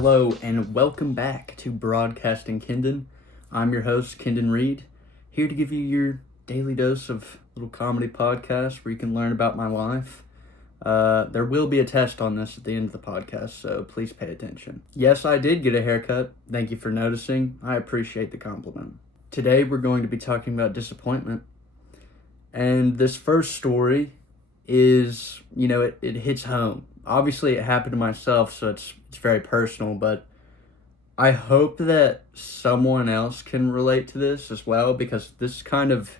Hello and welcome back to Broadcasting Kendon. I'm your host, Kendon Reed, here to give you your daily dose of little comedy podcast where you can learn about my life. There will be a test on this at the end of the podcast, so please pay attention. Yes, I did get a haircut. Thank you for noticing. I appreciate the compliment. Today we're going to be talking about disappointment. And this first story is, it hits home. Obviously, it happened to myself, so it's very personal, but I hope that someone else can relate to this as well, because this kind of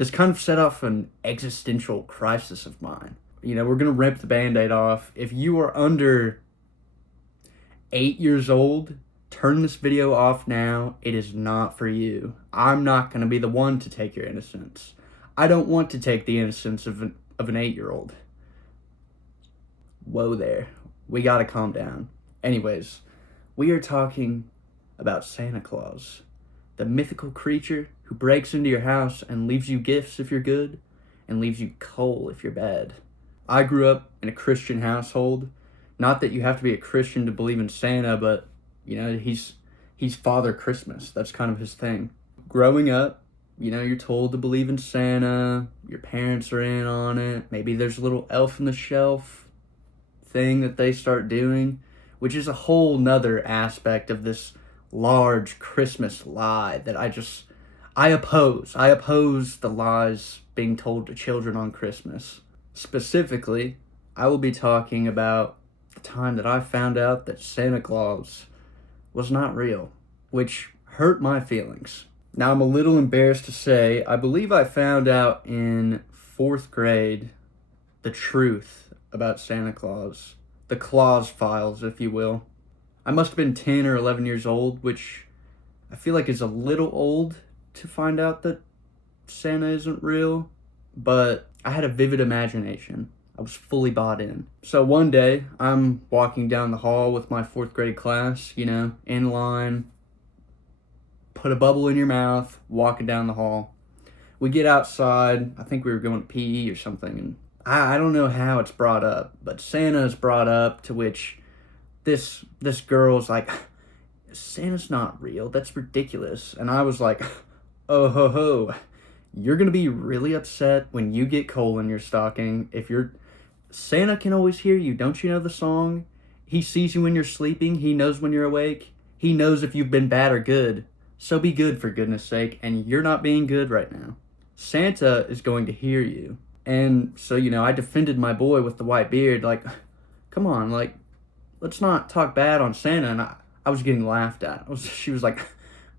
set off an existential crisis of mine. We're going to rip the Band-Aid off. If you are under 8 years old, turn this video off now. It is not for you. I'm not going to be the one to take your innocence. I don't want to take the innocence of an 8-year-old. Whoa there. We gotta calm down. Anyways, we are talking about Santa Claus, the mythical creature who breaks into your house and leaves you gifts if you're good, and leaves you coal if you're bad. I grew up in a Christian household. Not that you have to be a Christian to believe in Santa, but, he's Father Christmas. That's kind of his thing. Growing up, you're told to believe in Santa. Your parents are in on it. Maybe there's a little elf on the shelf thing that they start doing, which is a whole nother aspect of this large Christmas lie that I oppose. I oppose the lies being told to children on Christmas. Specifically, I will be talking about the time that I found out that Santa Claus was not real, which hurt my feelings. Now, I'm a little embarrassed to say, I believe I found out in 4th grade the truth about Santa Claus. The Claus files, if you will. I must have been 10 or 11 years old, which I feel like is a little old to find out that Santa isn't real, but I had a vivid imagination. I was fully bought in. So one day, I'm walking down the hall with my 4th grade class, in line, put a bubble in your mouth, walking down the hall. We get outside. I think we were going to PE or something, and I don't know how it's brought up, but Santa's brought up, to which this girl's like, Santa's not real, that's ridiculous. And I was like, oh ho ho, you're gonna be really upset when you get coal in your stocking. Santa can always hear you, don't you know the song? He sees you when you're sleeping, he knows when you're awake, he knows if you've been bad or good. So be good, for goodness sake, and you're not being good right now. Santa is going to hear you. And so, I defended my boy with the white beard, like, come on, like, let's not talk bad on Santa. And I was getting laughed at. She was like,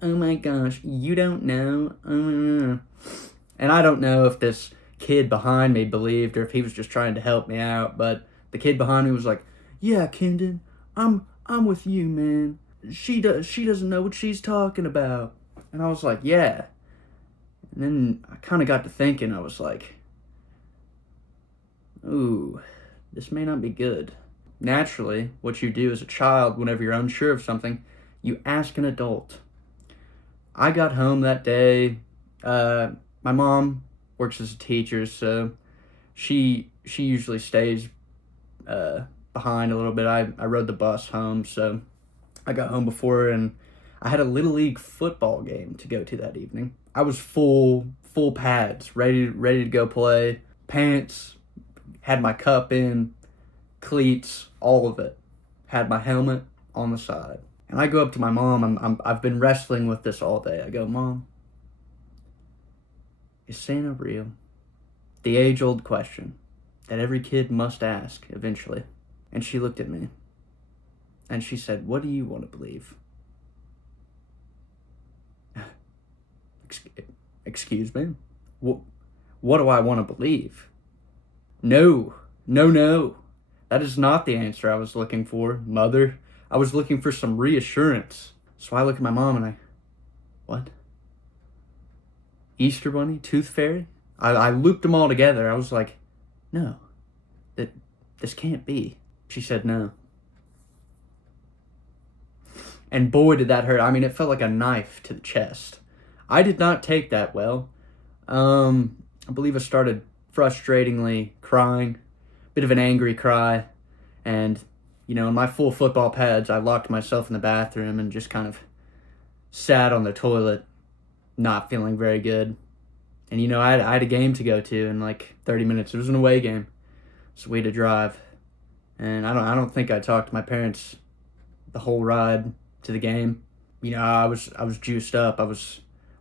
oh my gosh, you don't know. And I don't know if this kid behind me believed or if he was just trying to help me out, but the kid behind me was like, yeah, Kendon, I'm with you, man. She doesn't know what she's talking about. And I was like, yeah. And then I kind of got to thinking, I was like, ooh, this may not be good. Naturally, what you do as a child whenever you're unsure of something, you ask an adult. I got home that day. My mom works as a teacher, so she usually stays behind a little bit. I rode the bus home, so I got home before her, and I had a Little League football game to go to that evening. I was full pads, ready to go play. Pants, had my cup in, cleats, all of it. Had my helmet on the side. And I go up to my mom. I've been wrestling with this all day. I go, Mom, is Santa real? The age-old question that every kid must ask eventually. And she looked at me. And she said, what do you want to believe? Excuse me? What do I want to believe? No. That is not the answer I was looking for, Mother. I was looking for some reassurance. So I look at my mom and what? Easter Bunny? Tooth Fairy? I looped them all together. I was like, no, this can't be. She said no. And boy, did that hurt. I mean, it felt like a knife to the chest. I did not take that well. I believe I started frustratingly crying, bit of an angry cry, and in my full football pads, I locked myself in the bathroom and just kind of sat on the toilet, not feeling very good. And, I had a game to go to in like 30 minutes. It was an away game, so we had to drive. And I don't think I talked to my parents the whole ride to the game. I was juiced up.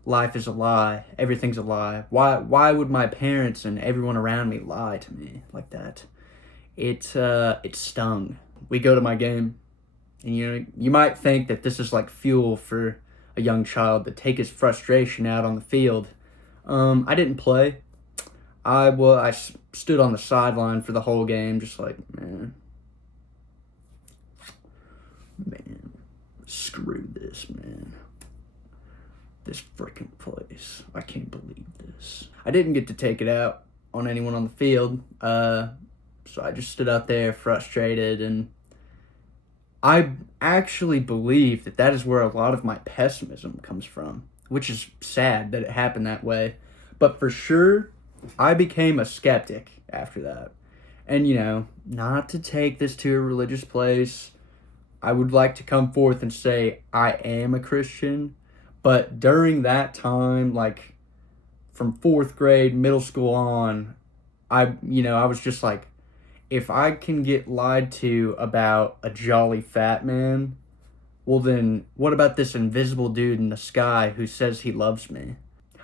Life is a lie. Everything's a lie. Why would my parents and everyone around me lie to me like that? It stung. We go to my game, and you might think that this is like fuel for a young child to take his frustration out on the field. I didn't play. I stood on the sideline for the whole game, just like, man, screw this, man. This freaking place. I can't believe this. I didn't get to take it out on anyone on the field, so I just stood out there frustrated, and I actually believe that is where a lot of my pessimism comes from, which is sad that it happened that way. But for sure, I became a skeptic after that. And, not to take this to a religious place, I would like to come forth and say I am a Christian. But during that time, like from 4th grade, middle school on, I was just like, if I can get lied to about a jolly fat man, well then, what about this invisible dude in the sky who says he loves me?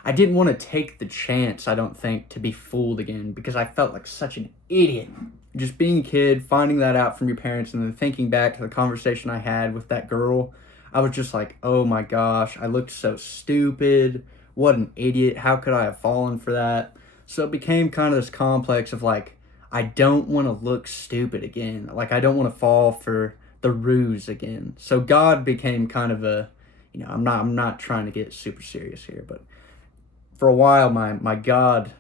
I didn't want to take the chance, I don't think, to be fooled again, because I felt like such an idiot. Just being a kid, finding that out from your parents, and then thinking back to the conversation I had with that girl, I was just like, oh my gosh, I looked so stupid. What an idiot. How could I have fallen for that? So it became kind of this complex of like, I don't want to look stupid again. Like, I don't want to fall for the ruse again. So God became kind of a, I'm not trying to get super serious here, but for a while, my God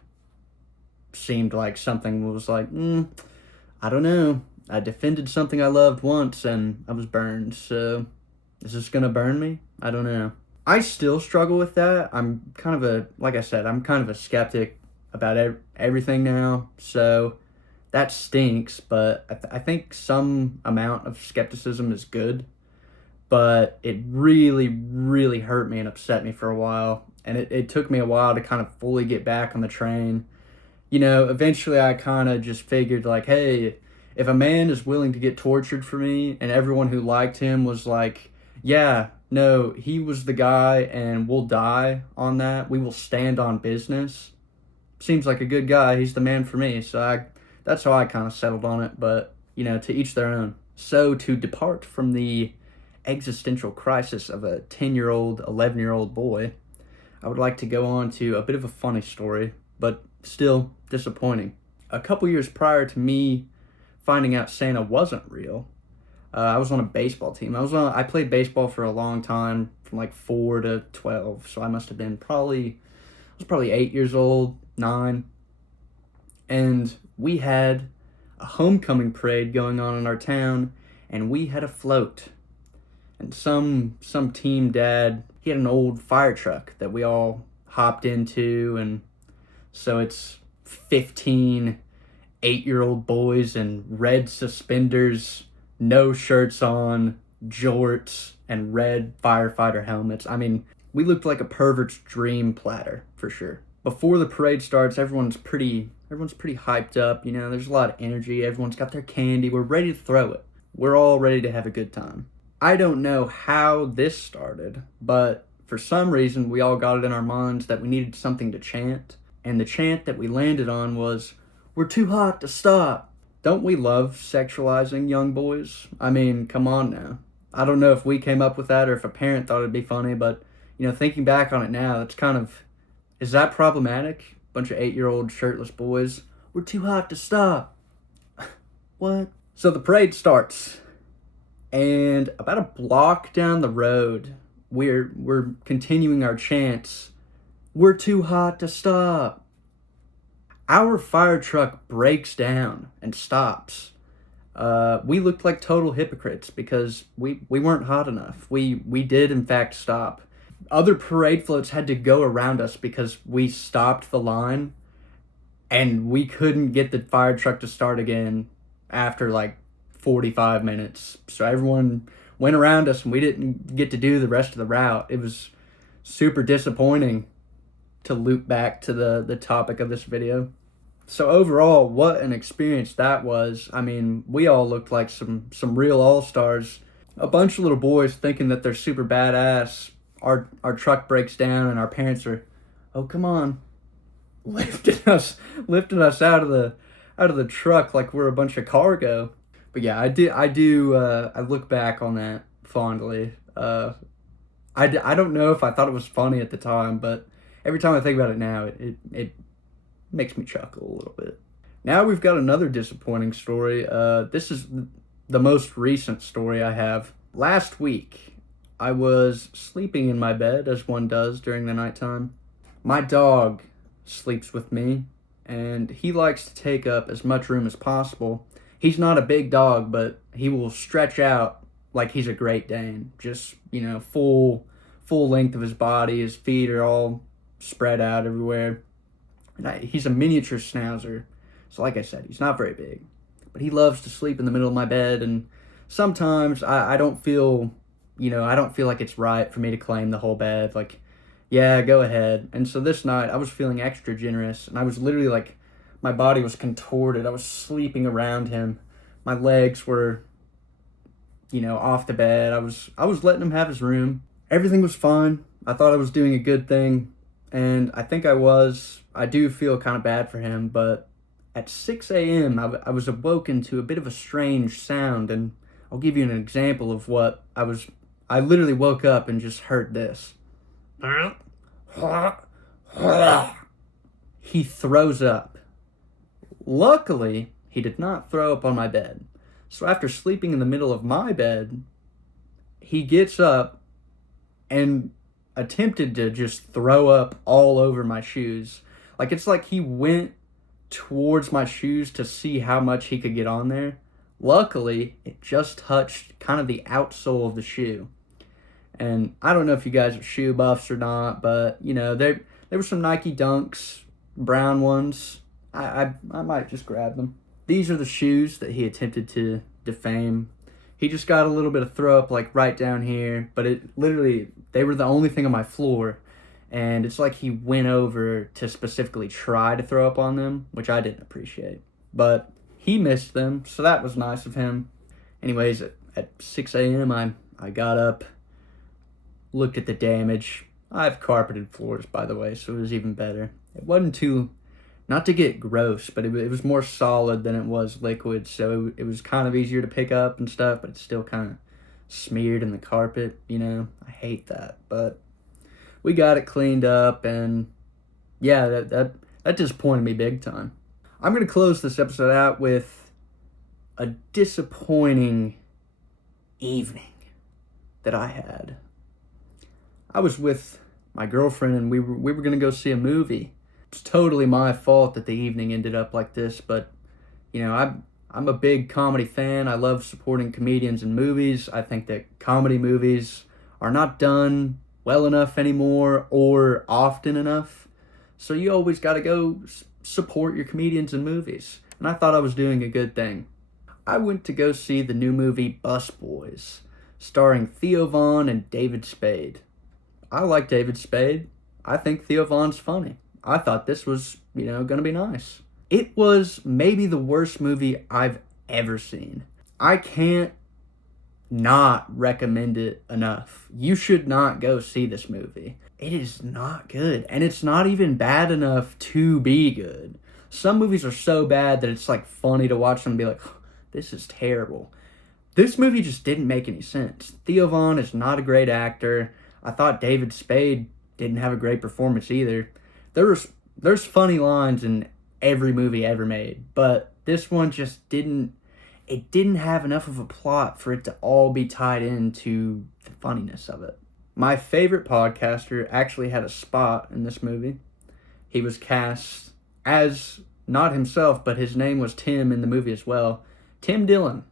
seemed like something was like, I don't know. I defended something I loved once, and I was burned, so is this gonna burn me? I don't know. I still struggle with that. I'm kind of like I said, I'm kind of a skeptic about everything now, so that stinks, but I think some amount of skepticism is good, but it really, really hurt me and upset me for a while, and it took me a while to kind of fully get back on the train. Eventually I kind of just figured like, hey, if a man is willing to get tortured for me and everyone who liked him was like, yeah, no, he was the guy and we'll die on that, we will stand on business, seems like a good guy, he's the man for me, so that's how I kind of settled on it, but, to each their own. So to depart from the existential crisis of a 10-year-old, 11-year-old boy, I would like to go on to a bit of a funny story, but still disappointing. A couple years prior to me finding out Santa wasn't real, I was on a baseball team. I played baseball for a long time, from like 4 to 12, so I must have been I was probably 8 years old, 9, and we had a homecoming parade going on in our town, and we had a float. And some team dad, he had an old fire truck that we all hopped into, and so it's 15 8-year-old boys in red suspenders, no shirts on, jorts, and red firefighter helmets. I mean, we looked like a pervert's dream platter, for sure. Before the parade starts, everyone's pretty hyped up, there's a lot of energy, everyone's got their candy, we're ready to throw it. We're all ready to have a good time. I don't know how this started, but for some reason we all got it in our minds that we needed something to chant, and the chant that we landed on was, "We're too hot to stop." Don't we love sexualizing young boys? I mean, come on now. I don't know if we came up with that or if a parent thought it'd be funny, but, thinking back on it now, it's kind of, is that problematic? Bunch of 8-year-old shirtless boys. We're too hot to stop. What? So the parade starts, and about a block down the road, we're continuing our chants. We're too hot to stop. Our fire truck breaks down and stops. We looked like total hypocrites because we weren't hot enough. We did in fact stop. Other parade floats had to go around us because we stopped the line, and we couldn't get the fire truck to start again after like 45 minutes. So everyone went around us and we didn't get to do the rest of the route. It was super disappointing, to loop back to the topic of this video. So overall, what an experience that was. I mean, we all looked like some real all-stars. A bunch of little boys thinking that they're super badass. Our truck breaks down and our parents are, oh, come on, lifting us out of the truck like we're a bunch of cargo. But yeah, I look back on that fondly. I don't know if I thought it was funny at the time, but every time I think about it now, it makes me chuckle a little bit. Now we've got another disappointing story. This is the most recent story I have. Last week, I was sleeping in my bed, as one does during the nighttime. My dog sleeps with me, and he likes to take up as much room as possible. He's not a big dog, but he will stretch out like he's a Great Dane. Just, full length of his body. His feet are all spread out everywhere. And he's a miniature schnauzer. So like I said, he's not very big. But he loves to sleep in the middle of my bed, and sometimes I don't feel, I don't feel like it's right for me to claim the whole bed. Like, yeah, go ahead. And so this night, I was feeling extra generous, and I was literally like, my body was contorted. I was sleeping around him. My legs were, off the bed. I was letting him have his room. Everything was fine. I thought I was doing a good thing, and I think I was. I do feel kind of bad for him, but at 6 a.m., I was awoken to a bit of a strange sound, and I'll give you an example of what I literally woke up and just heard this. He throws up. Luckily, he did not throw up on my bed. So after sleeping in the middle of my bed, he gets up and attempted to just throw up all over my shoes. Like, it's like he went towards my shoes to see how much he could get on there. Luckily, it just touched kind of the outsole of the shoe. And I don't know if you guys are shoe buffs or not, but, there were some Nike Dunks, brown ones. I might just grab them. These are the shoes that he attempted to defame. He just got a little bit of throw up, like, right down here, but they were the only thing on my floor. And it's like he went over to specifically try to throw up on them, which I didn't appreciate. But he missed them, so that was nice of him. Anyways, at 6 a.m., I got up, looked at the damage. I have carpeted floors, by the way, so it was even better. It wasn't too, not to get gross, but it was more solid than it was liquid, so it was kind of easier to pick up and stuff, but it's still kind of smeared in the carpet, I hate that, but we got it cleaned up, and yeah, that disappointed me big time. I'm going to close this episode out with a disappointing evening that I had. I was with my girlfriend, and we were going to go see a movie. It's totally my fault that the evening ended up like this, but, I'm a big comedy fan. I love supporting comedians in movies. I think that comedy movies are not done well enough anymore or often enough. So you always got to go support your comedians in movies. And I thought I was doing a good thing. I went to go see the new movie Bus Boys, starring Theo Von and David Spade. I like David Spade. I think Theo Von's funny. I thought this was, going to be nice. It was maybe the worst movie I've ever seen. I can't not recommend it enough. You should not go see this movie. It is not good, and it's not even bad enough to be good. Some movies are so bad that it's like funny to watch them and be like, this is terrible. This movie just didn't make any sense. Theo Von is not a great actor. I thought David Spade didn't have a great performance either. There's funny lines in every movie ever made, but this one just didn't have enough of a plot for it to all be tied into the funniness of it. My favorite podcaster actually had a spot in this movie. He was cast as not himself, but his name was Tim in the movie as well. Tim Dillon.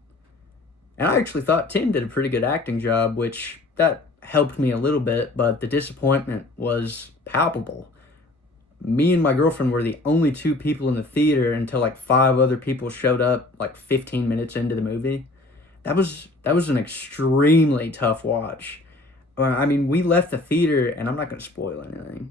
And I actually thought Tim did a pretty good acting job, which that helped me a little bit, but the disappointment was palpable. Me and my girlfriend were the only two people in the theater until like 5 other people showed up like 15 minutes into the movie. that was an extremely tough watch. I mean, we left the theater, and I'm not going to spoil anything,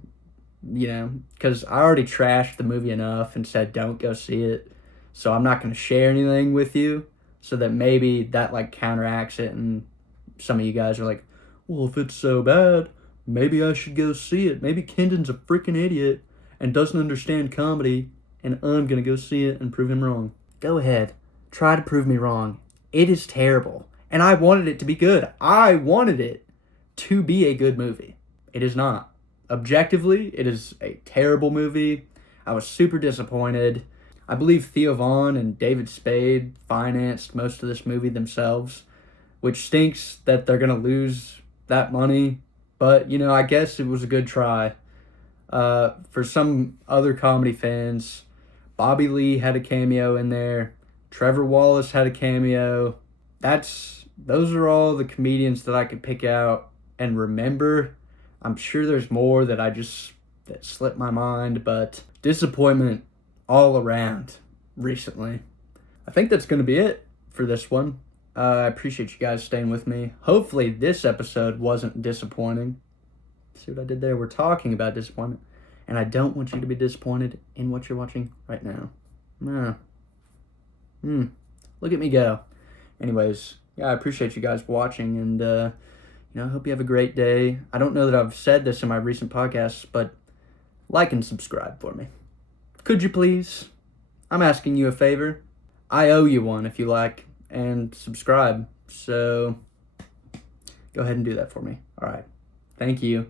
because I already trashed the movie enough and said don't go see it. So I'm not going to share anything with you, so that maybe that like counteracts it, and some of you guys are like, well, if it's so bad, maybe I should go see it. Maybe Kendon's a freaking idiot and doesn't understand comedy, and I'm going to go see it and prove him wrong. Go ahead. Try to prove me wrong. It is terrible. And I wanted it to be good. I wanted it to be a good movie. It is not. Objectively, it is a terrible movie. I was super disappointed. I believe Theo Vaughn and David Spade financed most of this movie themselves, which stinks that they're going to lose that money. But, I guess it was a good try. For some other comedy fans, Bobby Lee had a cameo in there. Trevor Wallace had a cameo. Those are all the comedians that I could pick out and remember. I'm sure there's more that slipped my mind, but disappointment all around recently. I think that's going to be it for this one. I appreciate you guys staying with me. Hopefully this episode wasn't disappointing. See what I did there? We're talking about disappointment, and I don't want you to be disappointed in what you're watching right now. Look at me go. Anyways, I appreciate you guys watching, and I hope you have a great day. I don't know that I've said this in my recent podcasts, but like and subscribe for me. Could you please? I'm asking you a favor. I owe you one if you like and subscribe. So go ahead and do that for me. All right. Thank you.